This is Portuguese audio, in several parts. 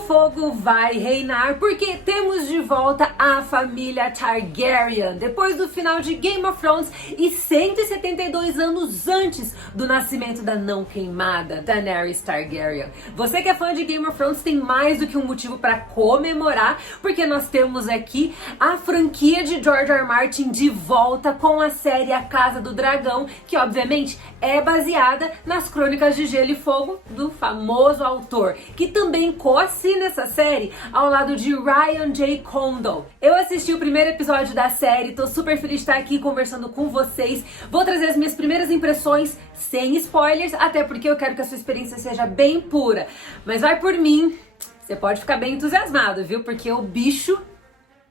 o fogo vai reinar porque temos de volta a família Targaryen. Depois do final de Game of Thrones e 172 anos antes do nascimento da não queimada Daenerys Targaryen. Você que é fã de Game of Thrones tem mais do que um motivo para comemorar, porque nós temos aqui a franquia de George R. R. Martin de volta com a série A Casa do Dragão, que obviamente é baseada nas Crônicas de Gelo e Fogo do famoso autor, que também co-assina essa série ao lado de Ryan J. Condal. Eu assisti o primeiro episódio da série, tô super feliz de estar aqui conversando com vocês. Vou trazer as minhas primeiras impressões sem spoilers, até porque eu quero que a sua experiência seja bem pura. Mas vai por mim, você pode ficar bem entusiasmado, viu? Porque o bicho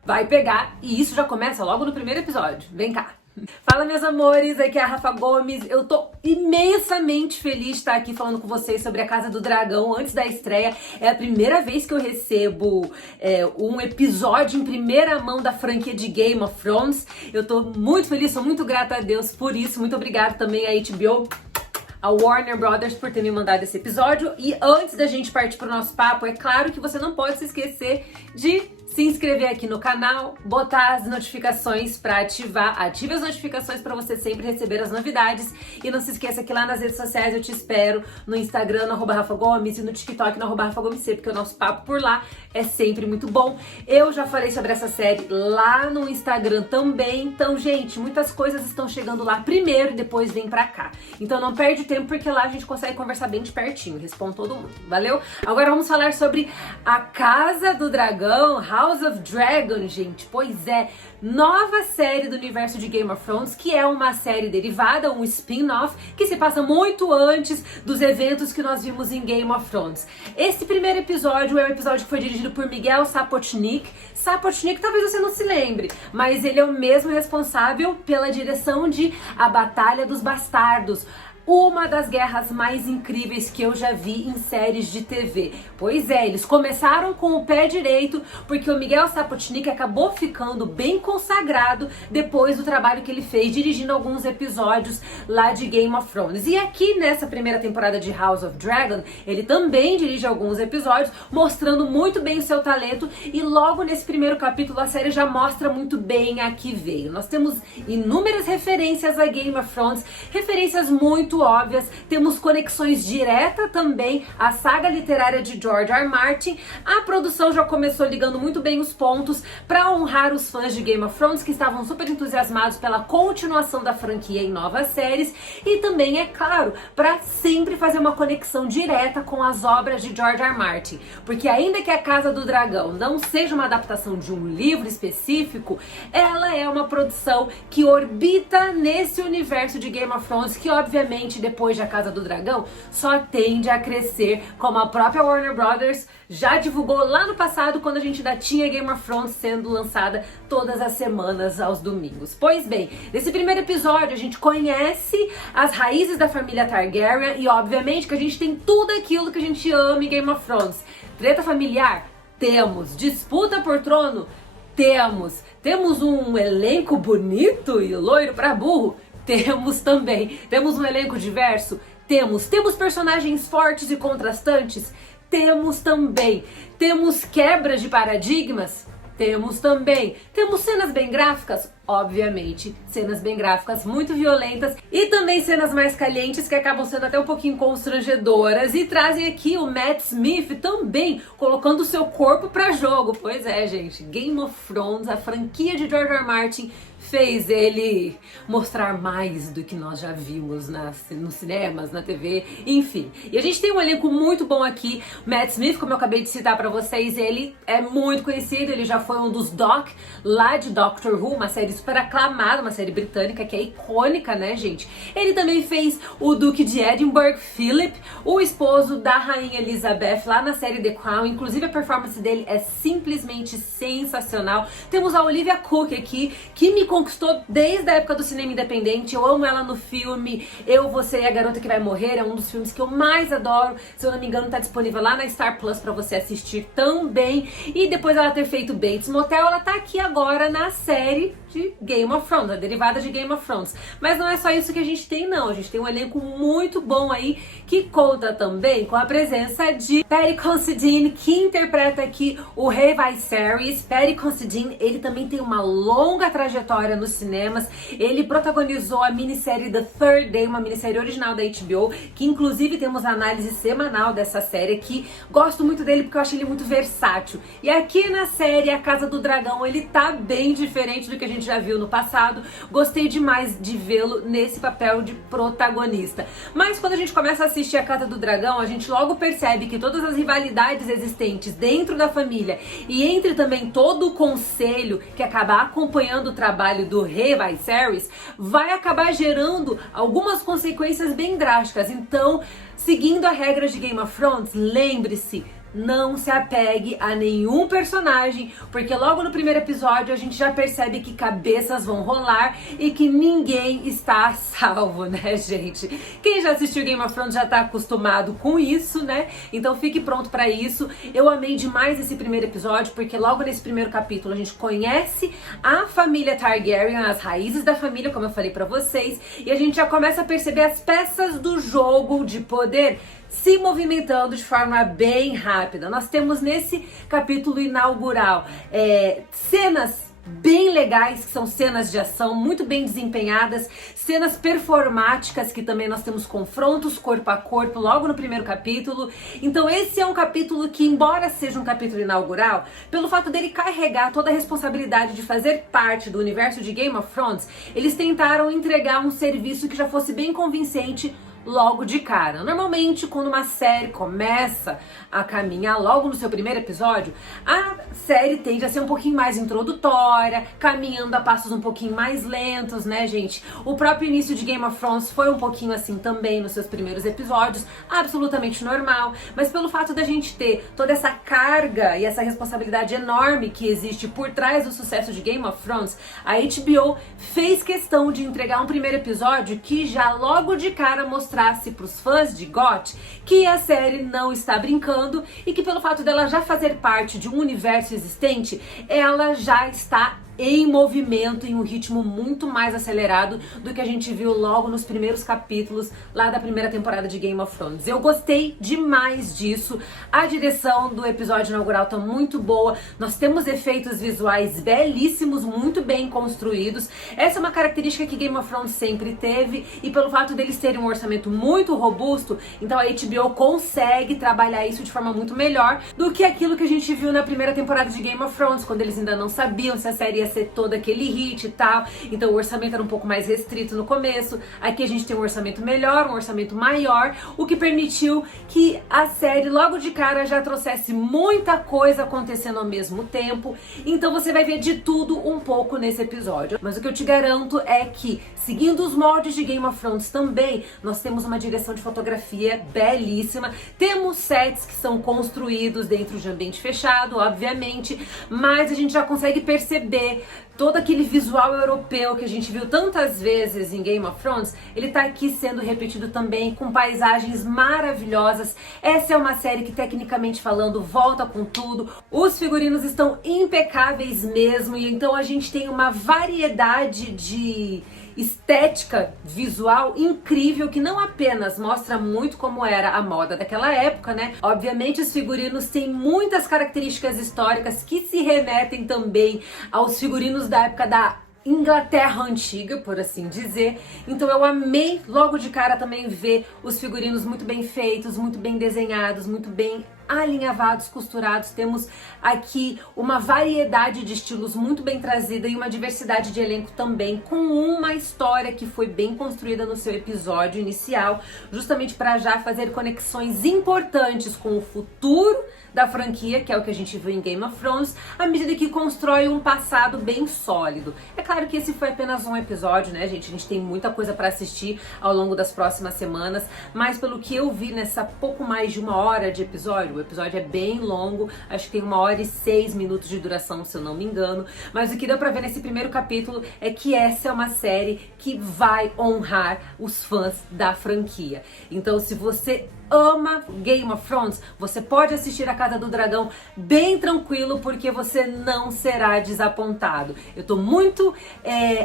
vai pegar e isso já começa logo no primeiro episódio. Vem cá. Fala, meus amores, aqui é a Rafa Gomes. Eu tô imensamente feliz de estar aqui falando com vocês sobre A Casa do Dragão antes da estreia. É a primeira vez que eu recebo um episódio em primeira mão da franquia de Game of Thrones. Eu tô muito feliz, sou muito grata a Deus por isso. Muito obrigada também à HBO, a Warner Brothers, por ter me mandado esse episódio. E antes da gente partir pro nosso papo, é claro que você não pode se esquecer de se inscrever aqui no canal, botar as notificações para ativar, ative as notificações para você sempre receber as novidades. E não se esqueça que lá nas redes sociais eu te espero no Instagram, no @RafaGomes, e no TikTok, no @RafaGomes, porque o nosso papo por lá é sempre muito bom. Eu já falei sobre essa série lá no Instagram também. Então, gente, muitas coisas estão chegando lá primeiro e depois vem pra cá. Então não perde tempo, porque lá a gente consegue conversar bem de pertinho, respondo todo mundo, valeu? Agora vamos falar sobre A Casa do Dragão, House of Dragon, gente. Pois é, nova série do universo de Game of Thrones, que é uma série derivada, um spin-off, que se passa muito antes dos eventos que nós vimos em Game of Thrones. Esse primeiro episódio é um episódio que foi dirigido por Miguel Sapochnik. Sapochnik, talvez você não se lembre, mas ele é o mesmo responsável pela direção de A Batalha dos Bastardos, uma das guerras mais incríveis que eu já vi em séries de TV. Pois é, eles começaram com o pé direito, porque o Miguel Sapochnik acabou ficando bem consagrado depois do trabalho que ele fez dirigindo alguns episódios lá de Game of Thrones. E aqui nessa primeira temporada de House of Dragon, ele também dirige alguns episódios, mostrando muito bem o seu talento, e logo nesse primeiro capítulo a série já mostra muito bem a que veio. Nós temos inúmeras referências a Game of Thrones, referências muito óbvias, temos conexões diretas também à saga literária de George R. R. Martin. A produção já começou ligando muito bem os pontos para honrar os fãs de Game of Thrones, que estavam super entusiasmados pela continuação da franquia em novas séries, e também, é claro, para sempre fazer uma conexão direta com as obras de George R. R. Martin, porque ainda que A Casa do Dragão não seja uma adaptação de um livro específico, ela é uma produção que orbita nesse universo de Game of Thrones, que obviamente depois de A Casa do Dragão só tende a crescer, como a própria Warner Brothers já divulgou lá no passado, quando a gente ainda tinha Game of Thrones sendo lançada todas as semanas aos domingos. Pois bem, nesse primeiro episódio a gente conhece as raízes da família Targaryen e obviamente que a gente tem tudo aquilo que a gente ama em Game of Thrones. Treta familiar? Temos. Disputa por trono? Temos. Temos um elenco bonito e loiro pra burro? Temos também. Temos um elenco diverso? Temos. Temos personagens fortes e contrastantes? Temos também. Temos quebras de paradigmas? Temos também. Temos cenas bem gráficas? Obviamente, cenas bem gráficas, muito violentas, e também cenas mais calientes que acabam sendo até um pouquinho constrangedoras, e trazem aqui o Matt Smith também colocando o seu corpo pra jogo. Pois é, gente, Game of Thrones, a franquia de George R. R. Martin, fez ele mostrar mais do que nós já vimos nos cinemas, na TV, enfim. E a gente tem um elenco muito bom aqui. Matt Smith, como eu acabei de citar pra vocês, ele é muito conhecido, ele já foi um dos Doc lá de Doctor Who, uma série super aclamada, uma série britânica que é icônica, né, gente? Ele também fez o Duque de Edinburgh, Philip, o esposo da Rainha Elizabeth lá na série The Crown. Inclusive a performance dele é simplesmente sensacional. Temos a Olivia Cooke aqui, que me conquistou desde a época do cinema independente. Eu amo ela no filme Eu, Você e a Garota que Vai Morrer. É um dos filmes que eu mais adoro. Se eu não me engano, tá disponível lá na Star Plus pra você assistir também. E depois ela ter feito Bates Motel, ela tá aqui agora na série de Game of Thrones, a derivada de Game of Thrones. Mas não é só isso que a gente tem, não. A gente tem um elenco muito bom aí, que conta também com a presença de Paddy Considine, que interpreta aqui o Rei Viserys. Paddy Considine, ele também tem uma longa trajetória nos cinemas. Ele protagonizou a minissérie The Third Day, uma minissérie original da HBO, que inclusive temos a análise semanal dessa série aqui. Gosto muito dele porque eu acho ele muito versátil. E aqui na série A Casa do Dragão, ele tá bem diferente do que a gente já viu no passado. Gostei demais de vê-lo nesse papel de protagonista. Mas quando a gente começa a assistir A Casa do Dragão, a gente logo percebe que todas as rivalidades existentes dentro da família e entre também todo o conselho que acaba acompanhando o trabalho do Rei Viserys vai acabar gerando algumas consequências bem drásticas. Então, seguindo a regra de Game of Thrones, lembre-se, não se apegue a nenhum personagem, porque logo no primeiro episódio a gente já percebe que cabeças vão rolar e que ninguém está salvo, né, gente? Quem já assistiu Game of Thrones já tá acostumado com isso, né? Então fique pronto pra isso. Eu amei demais esse primeiro episódio, porque logo nesse primeiro capítulo a gente conhece a família Targaryen, as raízes da família, como eu falei pra vocês, e a gente já começa a perceber as peças do jogo de poder se movimentando de forma bem rápida. Nós temos nesse capítulo inaugural cenas bem legais, que são cenas de ação muito bem desempenhadas, cenas performáticas, que também nós temos confrontos corpo a corpo logo no primeiro capítulo. Então esse é um capítulo que, embora seja um capítulo inaugural, pelo fato dele carregar toda a responsabilidade de fazer parte do universo de Game of Thrones, eles tentaram entregar um serviço que já fosse bem convincente logo de cara. Normalmente, quando uma série começa a caminhar logo no seu primeiro episódio, a série tende a ser um pouquinho mais introdutória, caminhando a passos um pouquinho mais lentos, né, gente? O próprio início de Game of Thrones foi um pouquinho assim também nos seus primeiros episódios, absolutamente normal, mas pelo fato da gente ter toda essa carga e essa responsabilidade enorme que existe por trás do sucesso de Game of Thrones, a HBO fez questão de entregar um primeiro episódio que já logo de cara mostrasse para os fãs de GOT que a série não está brincando e que, pelo fato dela já fazer parte de um universo existente, ela já está em movimento, em um ritmo muito mais acelerado do que a gente viu logo nos primeiros capítulos lá da primeira temporada de Game of Thrones. Eu gostei demais disso. A direção do episódio inaugural tá muito boa. Nós temos efeitos visuais belíssimos, muito bem construídos. Essa é uma característica que Game of Thrones sempre teve, e pelo fato deles terem um orçamento muito robusto, então a HBO consegue trabalhar isso de forma muito melhor do que aquilo que a gente viu na primeira temporada de Game of Thrones, quando eles ainda não sabiam se a série ia ser todo aquele hit e tal, então o orçamento era um pouco mais restrito no começo. Aqui a gente tem um orçamento melhor, um orçamento maior, o que permitiu que a série logo de cara já trouxesse muita coisa acontecendo ao mesmo tempo, então você vai ver de tudo um pouco nesse episódio. Mas o que eu te garanto é que, seguindo os moldes de Game of Thrones também, nós temos uma direção de fotografia belíssima, temos sets que são construídos dentro de ambiente fechado, obviamente, mas a gente já consegue perceber todo aquele visual europeu que a gente viu tantas vezes em Game of Thrones. Ele tá aqui sendo repetido também, com paisagens maravilhosas. Essa é uma série que, tecnicamente falando, volta com tudo. Os figurinos estão impecáveis mesmo, e então a gente tem uma variedade de estética visual incrível, que não apenas mostra muito como era a moda daquela época, né? Obviamente os figurinos têm muitas características históricas que se remetem também aos figurinos da época da Inglaterra antiga, por assim dizer. Então eu amei logo de cara também ver os figurinos muito bem feitos, muito bem desenhados, muito bem alinhavados, costurados. Temos aqui uma variedade de estilos muito bem trazida e uma diversidade de elenco também, com uma história que foi bem construída no seu episódio inicial, justamente para já fazer conexões importantes com o futuro da franquia, que é o que a gente viu em Game of Thrones, à medida que constrói um passado bem sólido. É claro que esse foi apenas um episódio, né, gente? A gente tem muita coisa para assistir ao longo das próximas semanas, mas pelo que eu vi nessa pouco mais de uma hora de episódio, O episódio é bem longo, acho que tem 1h06 de duração, se eu não me engano. Mas o que deu pra ver nesse primeiro capítulo é que essa é uma série que vai honrar os fãs da franquia. Então, se você ama Game of Thrones, você pode assistir A Casa do Dragão bem tranquilo, porque você não será desapontado. Eu tô muito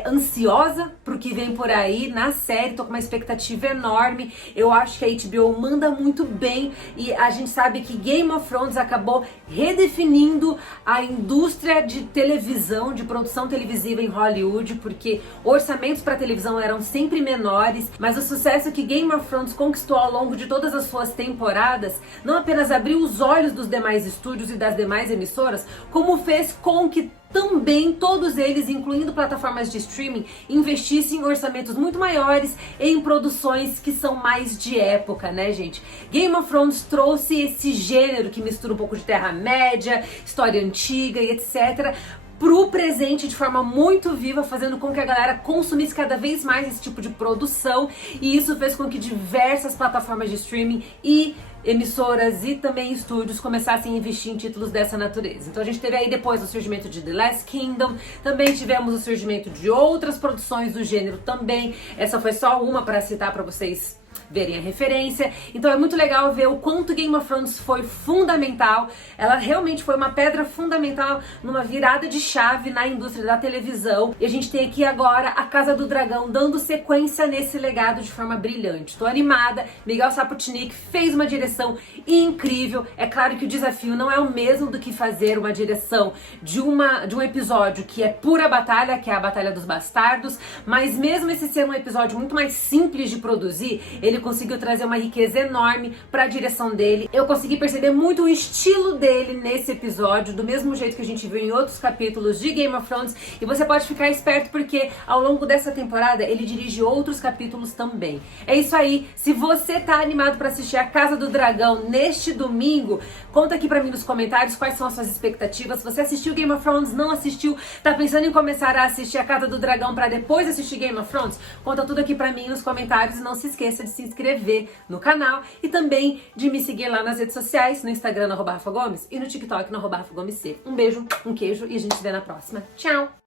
ansiosa pro que vem por aí na série, tô com uma expectativa enorme. Eu acho que a HBO manda muito bem e a gente sabe que Game of Thrones acabou redefinindo a indústria de televisão, de produção televisiva em Hollywood, porque orçamentos para televisão eram sempre menores, mas o sucesso que Game of Thrones conquistou ao longo de todas as suas temporadas não apenas abriu os olhos dos demais estúdios e das demais emissoras, como fez com que também todos eles, incluindo plataformas de streaming, investissem orçamentos muito maiores em produções que são mais de época, né, gente? Game of Thrones trouxe esse gênero que mistura um pouco de Terra-média, história antiga e etc., pro presente de forma muito viva, fazendo com que a galera consumisse cada vez mais esse tipo de produção, e isso fez com que diversas plataformas de streaming e emissoras e também estúdios começassem a investir em títulos dessa natureza. Então a gente teve aí depois o surgimento de The Last Kingdom, também tivemos o surgimento de outras produções do gênero também. Essa foi só uma para citar para vocês verem a referência. Então é muito legal ver o quanto Game of Thrones foi fundamental. Ela realmente foi uma pedra fundamental numa virada de chave na indústria da televisão. E a gente tem aqui agora A Casa do Dragão dando sequência nesse legado de forma brilhante. Tô animada. Miguel Sapochnik fez uma direção incrível. É claro que o desafio não é o mesmo do que fazer uma direção de um episódio que é pura batalha, que é a Batalha dos Bastardos, mas mesmo esse ser um episódio muito mais simples de produzir, ele conseguiu trazer uma riqueza enorme para a direção dele. Eu consegui perceber muito o estilo dele nesse episódio, do mesmo jeito que a gente viu em outros capítulos de Game of Thrones. E você pode ficar esperto porque ao longo dessa temporada ele dirige outros capítulos também. É isso aí. Se você tá animado para assistir A Casa do Dragão neste domingo, conta aqui para mim nos comentários quais são as suas expectativas. Se você assistiu Game of Thrones, não assistiu, tá pensando em começar a assistir A Casa do Dragão para depois assistir Game of Thrones, conta tudo aqui para mim nos comentários e não se esqueça de se inscrever no canal e também de me seguir lá nas redes sociais, no Instagram @RafaGomes e no TikTok @RafaGomesC. Um beijo, um queijo e a gente se vê na próxima. Tchau!